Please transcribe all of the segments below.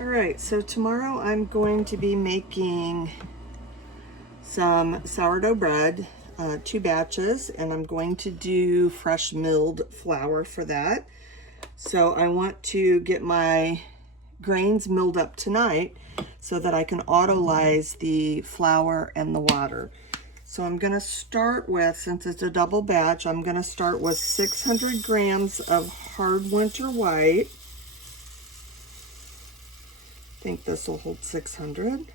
All right, so tomorrow I'm going to be making some sourdough bread, 2 batches, and I'm going to do fresh milled flour for that. So I want to get my grains milled up tonight so that I can autolyze the flour and the water. So I'm going to start with, since it's a double batch, I'm going to start with 600 grams of hard winter white. I think this will hold 600.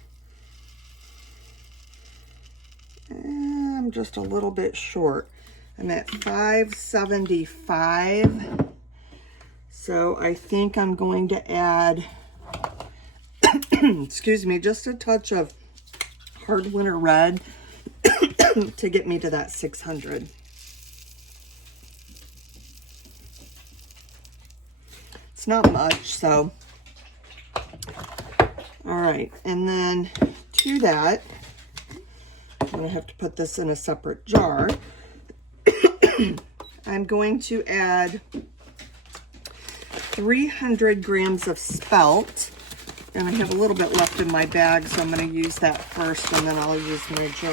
And I'm just a little bit short. I'm at 575. So I think I'm going to add, excuse me, just a touch of hard winter red to get me to that 600. It's not much, so. All right, and then to that, I'm gonna have to put this in a separate jar. I'm going to add 300 grams of spelt, and I have a little bit left in my bag, so I'm gonna use that first, and then I'll use my jar.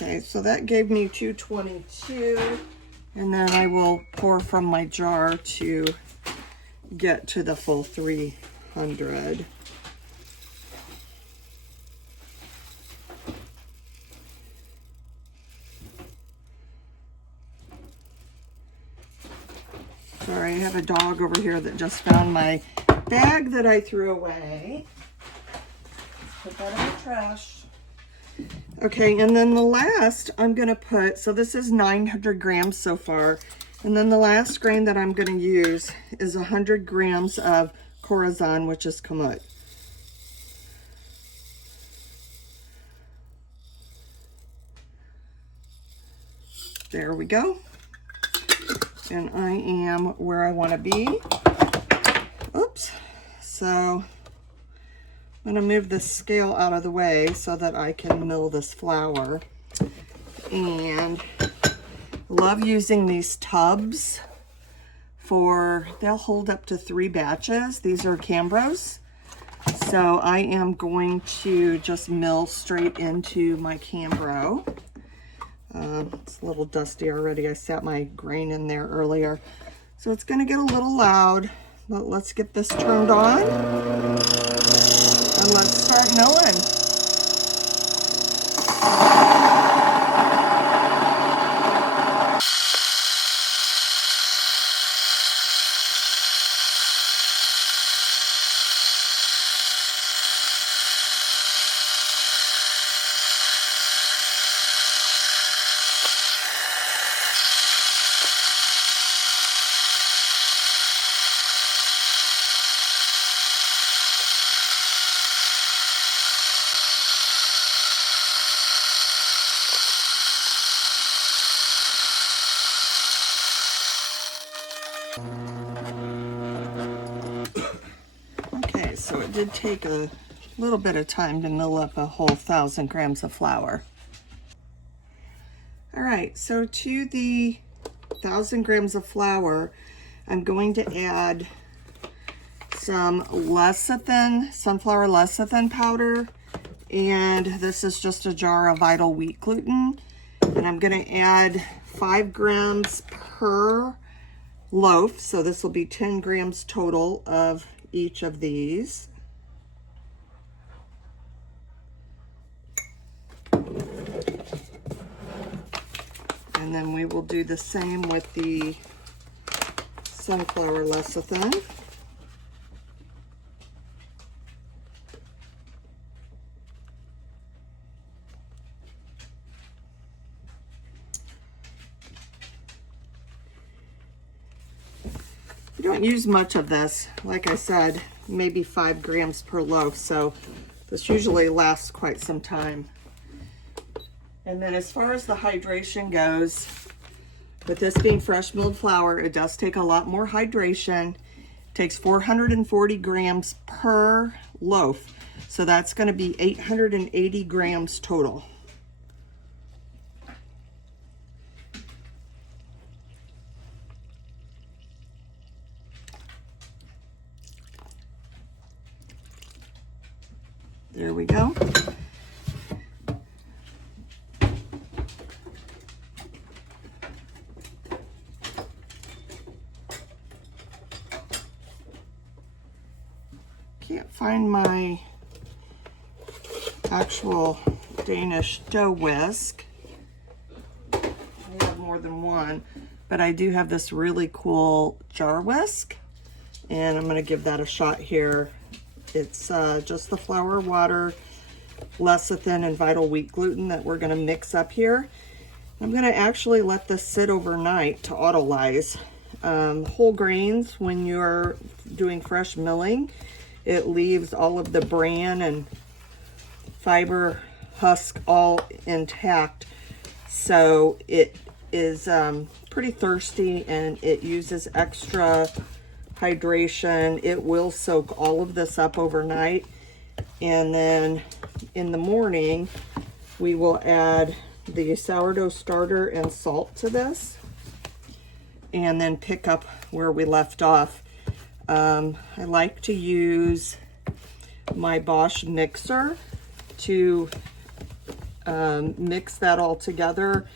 Okay, so that gave me 222, and then I will pour from my jar to get to the full 300. Sorry, I have a dog over here that just found my bag that I threw away. Put that in the trash. Okay, and then the last I'm gonna put, so this is 900 grams so far, and then the last grain that I'm gonna use is 100 grams of Khorasan, which is Kamut. There we go. And I am where I wanna be. Oops, so I'm gonna move the scale out of the way so that I can mill this flour. And love using these tubs they'll hold up to 3 batches. These are Cambros. So I am going to just mill straight into my Cambro. It's a little dusty already. I sat my grain in there earlier. So it's gonna get a little loud, but let's get this turned on. And let's start milling. Okay, so it did take a little bit of time to mill up a whole 1,000 grams of flour. All right, so to the 1,000 grams of flour, I'm going to add some lecithin, sunflower lecithin powder, and this is just a jar of vital wheat gluten. And I'm gonna add 5 grams per loaf, so this will be 10 grams total of each of these. And then we will do the same with the sunflower lecithin. You don't use much of this. Like I said, maybe 5 grams per loaf, so this usually lasts quite some time. And then as far as the hydration goes, with this being fresh milled flour, it does take a lot more hydration. It takes 440 grams per loaf, so that's going to be 880 grams total. There we go. Can't find my actual Danish dough whisk. I have more than one, but I do have this really cool jar whisk, and I'm going to give that a shot here. It's just the flour, water, lecithin, and vital wheat gluten that we're going to mix up here. I'm going to actually let this sit overnight to autolyze. Whole grains, when you're doing fresh milling, it leaves all of the bran and fiber husk all intact, so it is pretty thirsty and it uses extra hydration. It will soak all of this up overnight, and then in the morning we will add the sourdough starter and salt to this, and then pick up where we left off. I like to use my Bosch mixer to mix that all together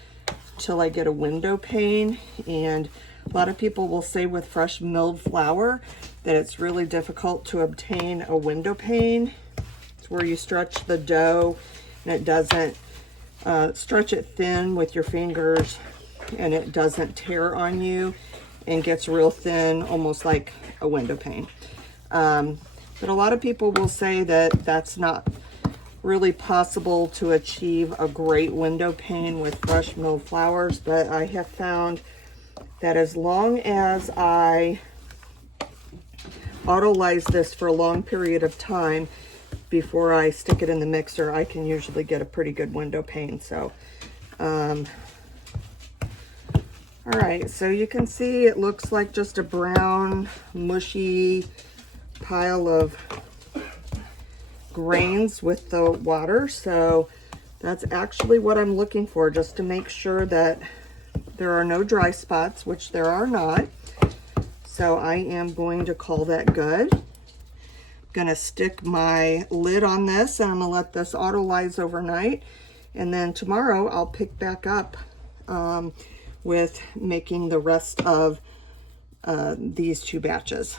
till I get a window pane. And a lot of people will say with fresh milled flour that it's really difficult to obtain a window pane. It's where you stretch the dough and it doesn't stretch it thin with your fingers, and it doesn't tear on you and gets real thin, almost like a window pane. But a lot of people will say that that's not really possible to achieve a great window pane with fresh milled flours, but I have found that as long as I autolyze this for a long period of time before I stick it in the mixer, I can usually get a pretty good window pane. So all right, so you can see it looks like just a brown, mushy pile of grains with the water. So that's actually what I'm looking for, just to make sure that there are no dry spots, which there are not. So I am going to call that good. I'm gonna stick my lid on this, and I'm gonna let this autolyze overnight. And then tomorrow I'll pick back up with making the rest of these two batches.